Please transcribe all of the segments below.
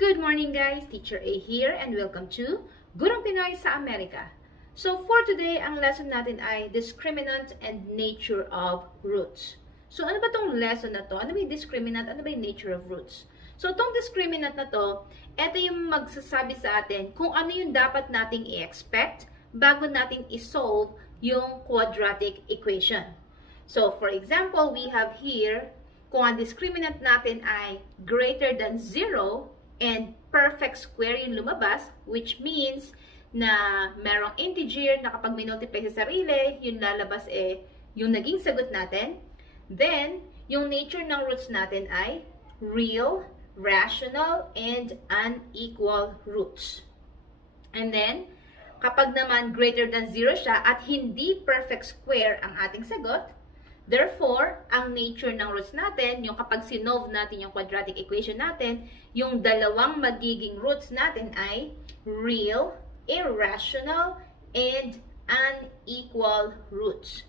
Good morning guys, Teacher A here and welcome to Gurong Pinoy sa Amerika. So for today, ang lesson natin ay discriminant and nature of roots. So ano ba tong lesson na to? Ano ba yung discriminant? Ano ba yung nature of roots? So tong discriminant na to, ito yung magsasabi sa atin kung ano yung dapat nating i-expect bago nating i-solve yung quadratic equation. So for example, we have here, kung ang discriminant natin ay greater than 0 and perfect square yung lumabas, which means na merong integer na kapag minultiply sa sarili, yung lalabas yung naging sagot natin. Then, yung nature ng roots natin ay real, rational, and unequal roots. And then, kapag naman greater than 0 siya at hindi perfect square ang ating sagot, therefore, ang nature ng roots natin, yung kapag sinolve natin yung quadratic equation natin, yung dalawang magiging roots natin ay real, irrational, and unequal roots.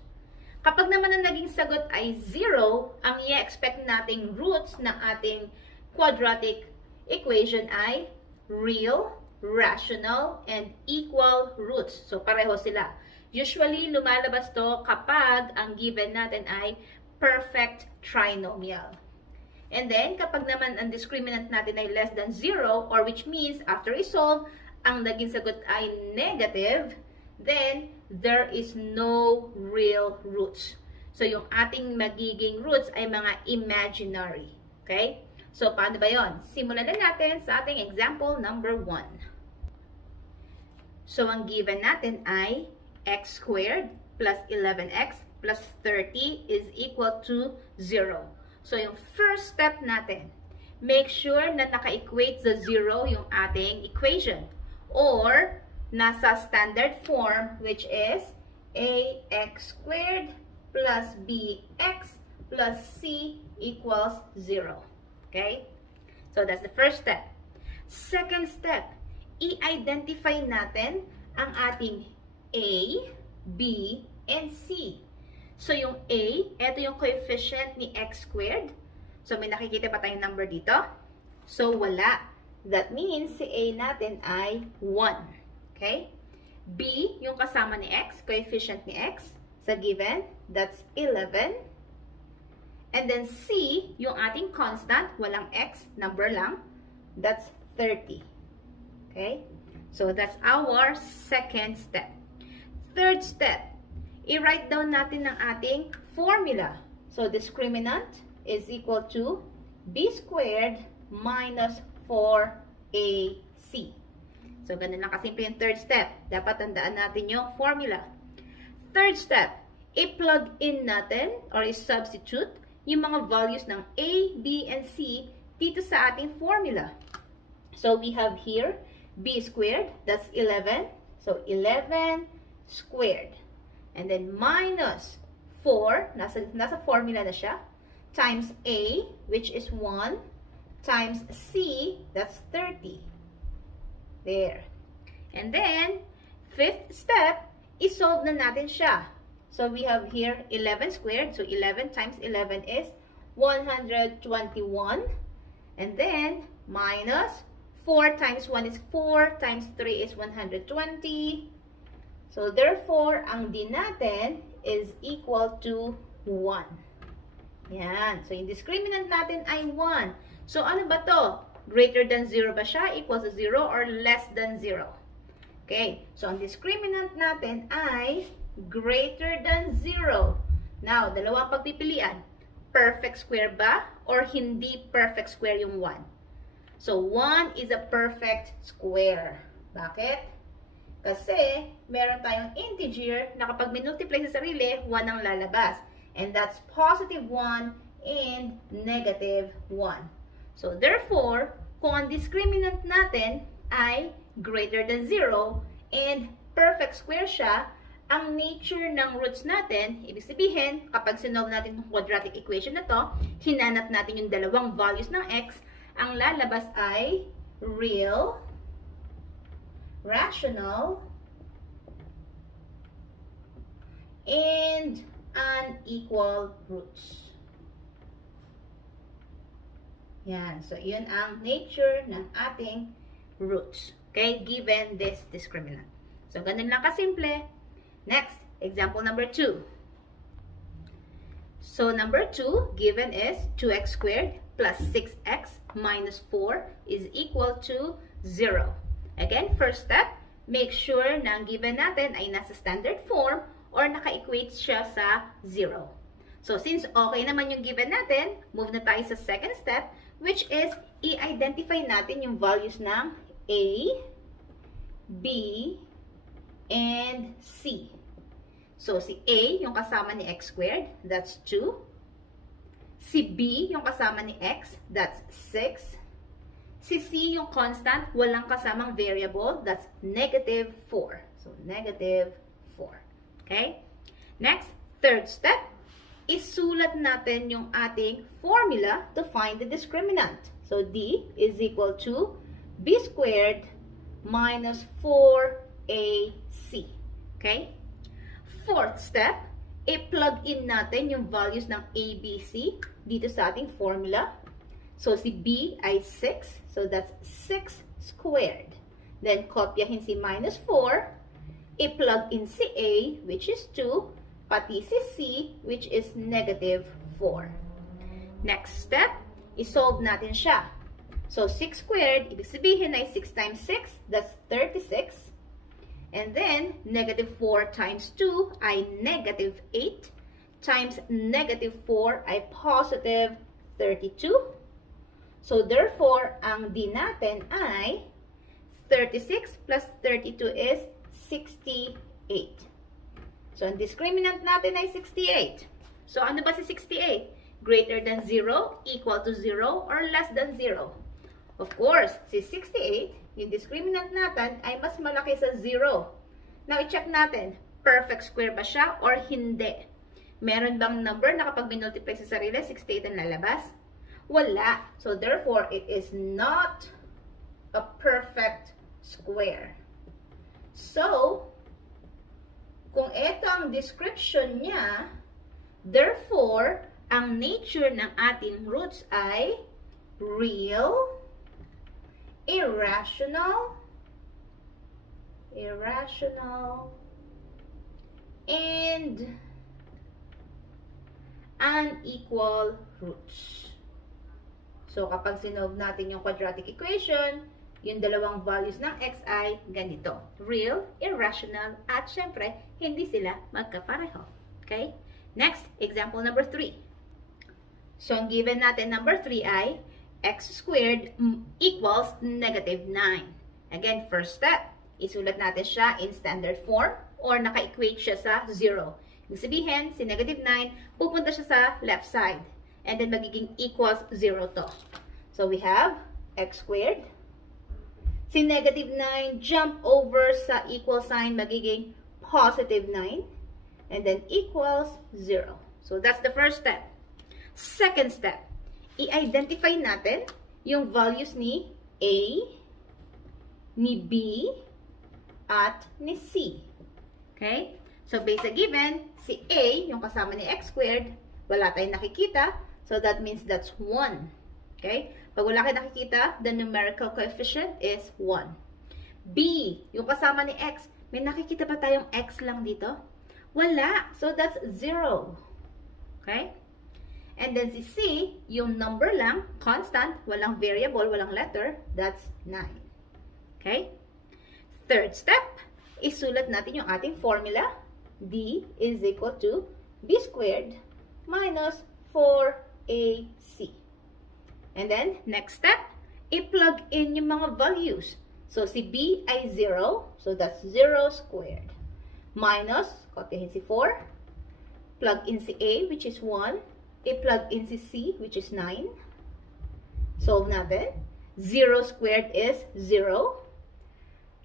Kapag naman ang naging sagot ay 0, ang i-expect nating roots ng ating quadratic equation ay real, rational, and equal roots. So, pareho sila. Usually, lumalabas to kapag ang given natin ay perfect trinomial. And then, kapag naman ang discriminant natin ay less than 0, or which means after i-solve, ang naging sagot ay negative, then there is no real roots. So, yung ating magiging roots ay mga imaginary. Okay? So, paano ba yon? Simulan na natin sa ating example number 1. So, ang given natin ay x squared plus 11x plus 30 is equal to 0. So, yung first step natin, make sure na naka-equate sa 0 yung ating equation. Or, nasa standard form, which is ax squared plus bx plus c equals 0. Okay? So, that's the first step. Second step, i-identify natin ang ating A, B, and C. So, yung A, ito yung coefficient ni x squared. So, may nakikita pa tayong number dito. So, wala. That means si A natin ay 1. Okay? B, yung kasama ni x, coefficient ni x, sa given, that's 11. And then C, yung ating constant, walang x, number lang, that's 30. Okay? So, that's our second step. Third step, i-write down natin ang ating formula. So, discriminant is equal to b squared minus 4ac. So, ganun lang kasimple yung third step. Dapat tandaan natin yung formula. Third step, i-plug in natin or i-substitute yung mga values ng a, b, and c dito sa ating formula. So, we have here b squared, that's 11. So, 11 squared. And then minus 4, nasa formula na siya, times a, which is 1, times c, that's 30. There. And then, fifth step, isolve na natin siya. So, we have here 11 squared. So, 11 times 11 is 121. And then, minus 4 times 1 is 4, times 3 is 120. So, therefore, ang d natin is equal to 1. Yan. So, yung discriminant natin ay 1. So, ano ba to? Greater than 0 ba siya? Equals to 0 or less than 0? Okay. So, ang discriminant natin ay greater than 0. Now, dalawang pagpipilian. Perfect square ba? Or hindi perfect square yung 1? So, 1 is a perfect square. Bakit? Kasi, meron tayong integer na kapag minultiply sa sarili, 1 ang lalabas. And that's positive 1 and negative 1. So, therefore, kung ang discriminant natin ay greater than 0 and perfect square siya, ang nature ng roots natin, ibig sabihin, kapag sinolve natin yung quadratic equation na to, hinanap natin yung dalawang values ng x, ang lalabas ay real, rational, and unequal roots. Yan. So, yun ang nature ng ating roots. Okay? Given this discriminant. So, ganun lang kasimple. Next, example number 2. So, number 2, given is 2x squared plus 6x minus 4 is equal to 0. Again, first step, make sure na ang given natin ay nasa standard form or naka-equate siya sa 0. So, since okay naman yung given natin, move na tayo sa second step, which is i-identify natin yung values ng A, B, and C. So, si A, yung kasama ni x squared, that's 2. Si B, yung kasama ni x, that's 6. Si C, yung constant, walang kasamang variable, that's negative 4. So, negative 4. Okay? Next, third step, isulat natin yung ating formula to find the discriminant. So, D is equal to B squared minus 4AC. Okay? Fourth step, i-plug in natin yung values ng A, B, C dito sa ating formula. So, si B ay 6. So, that's 6 squared. Then, kopyahin si minus 4. I-plug in si A, which is 2. Pati si C, which is negative 4. Next step, isolve natin siya. So, 6 squared, ibig sabihin ay 6 times 6, that's 36. And then, negative 4 times 2 ay negative 8 times negative 4 ay positive 32. So, therefore, ang D natin ay 36 plus 32 is 68. So, ang discriminant natin ay 68. So, ano ba si 68? Greater than 0, equal to 0, or less than 0? Of course, si 68, yung discriminant natin ay mas malaki sa 0. Now, i-check natin, perfect square ba siya or hindi? Meron bang number na kapag minultiply sa sarili, 68 ang lalabas? Wala. So, therefore, it is not a perfect square. So, kung ito ang description niya, therefore, ang nature ng ating roots ay real, irrational, and unequal roots. So, kapag sinolve natin yung quadratic equation, yung dalawang values ng x ay ganito. Real, irrational, at syempre, hindi sila magkapareho. Okay? Next, example number 3. So, ang given natin number 3 ay x squared equals negative 9. Again, first step, isulat natin siya in standard form or naka-equate siya sa 0. Ibig sabihin, si negative 9, pupunta siya sa left side. And then, magiging equals 0 to. So, we have x squared. Si negative 9, jump over sa equal sign, magiging positive 9. And then, equals 0. So, that's the first step. Second step, i-identify natin yung values ni A, ni B, at ni C. Okay? So, based sa given, si A, yung kasama ni x squared, wala tayong nakikita. So, that means that's 1. Okay? Pag wala kayo nakikita, the numerical coefficient is 1. B, yung kasama ni x, may nakikita pa tayong x lang dito? Wala. So, that's 0. Okay? And then si C, yung number lang, constant, walang variable, walang letter, that's 9. Okay? Third step, isulat natin yung ating formula. D is equal to B squared minus 4AC. And then, next step, i-plug in yung mga values. So, si B ay 0. So, that's 0 squared. Minus, kopyahin si 4. Plug in si A, which is 1. I-plug in si C, which is 9. Solve natin. 0 squared is 0.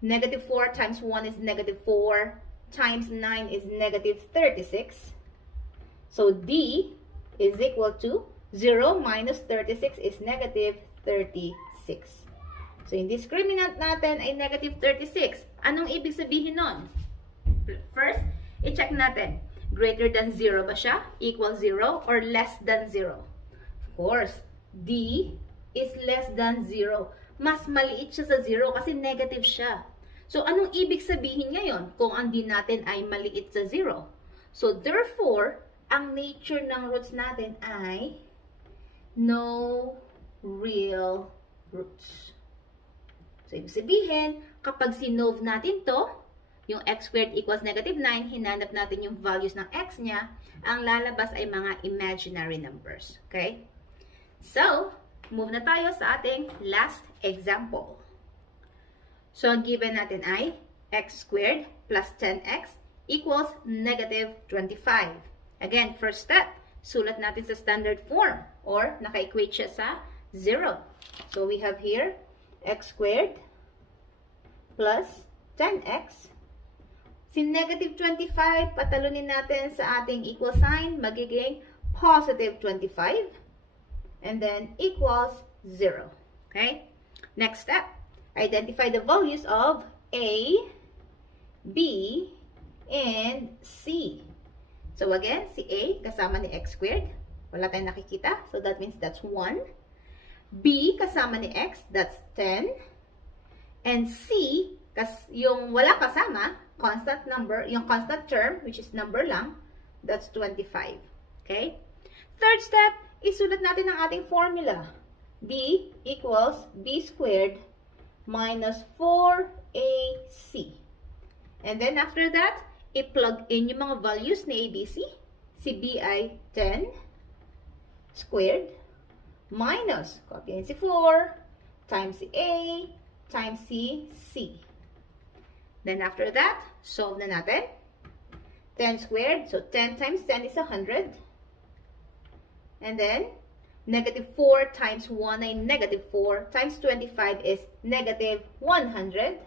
Negative 4 times 1 is negative 4. Times 9 is negative 36. So, D is equal to 0 minus 36 is negative 36. So, yung discriminant natin ay negative 36. Anong ibig sabihin nun? First, i-check natin. Greater than 0 ba siya? Equal 0 or less than 0? Of course, D is less than 0. Mas maliit siya sa 0 kasi negative siya. So, anong ibig sabihin ngayon kung ang d natin ay maliit sa 0? So, therefore, ang nature ng roots natin ay no real roots. So, ibig sabihin, kapag sinove natin to, yung x squared equals negative 9, hinanap natin yung values ng x niya, ang lalabas ay mga imaginary numbers. Okay? So, move na tayo sa ating last example. So, ang given natin ay x squared plus 10x equals negative 25. Again, first step, sulat natin sa standard form or naka-equate siya sa 0. So, we have here x squared plus 10x. Si negative 25, patalunin natin sa ating equal sign, magiging positive 25. And then equals 0. Okay? Next step, identify the values of A, B, and C. So again, si A kasama ni x squared. Wala tayong nakikita. So that means that's 1. B kasama ni x, that's 10. And C, yung wala kasama, constant number, yung constant term, which is number lang, that's 25. Okay? Third step, isulat natin ang ating formula. D equals B squared minus 4AC. And then after that, i-plug in yung mga values ni ABC. Si B ay 10 squared minus, copy si 4, times si A, times si C. Then after that, solve na natin. 10 squared, so 10 times 10 is 100. And then, negative 4 times 1 ay negative 4 times 25 is negative 100.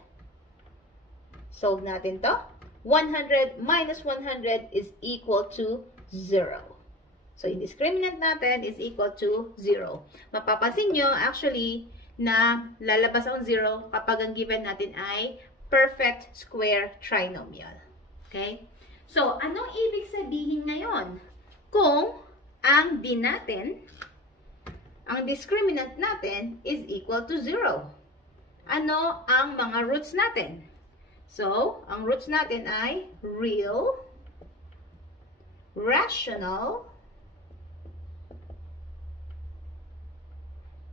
Solve natin to. 100 minus 100 is equal to 0. So, yung discriminant natin is equal to 0. Mapapansin nyo, actually, na lalabas ang 0 kapag ang given natin ay perfect square trinomial. Okay? So, anong ibig sabihin ngayon? Kung ang d natin, ang discriminant natin is equal to 0. Ano ang mga roots natin? So, ang roots natin ay real, rational,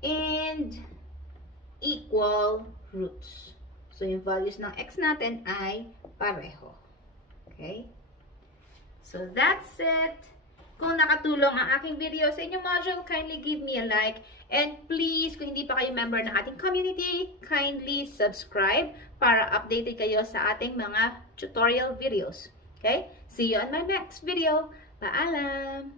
and equal roots. So, yung values ng x natin ay pareho. Okay? So, that's it. Kung nakatulong ang aking video sa inyong module, kindly give me a like. And please, kung hindi pa kayo member ng ating community, kindly subscribe para updated kayo sa ating mga tutorial videos. Okay? See you on my next video. Paalam!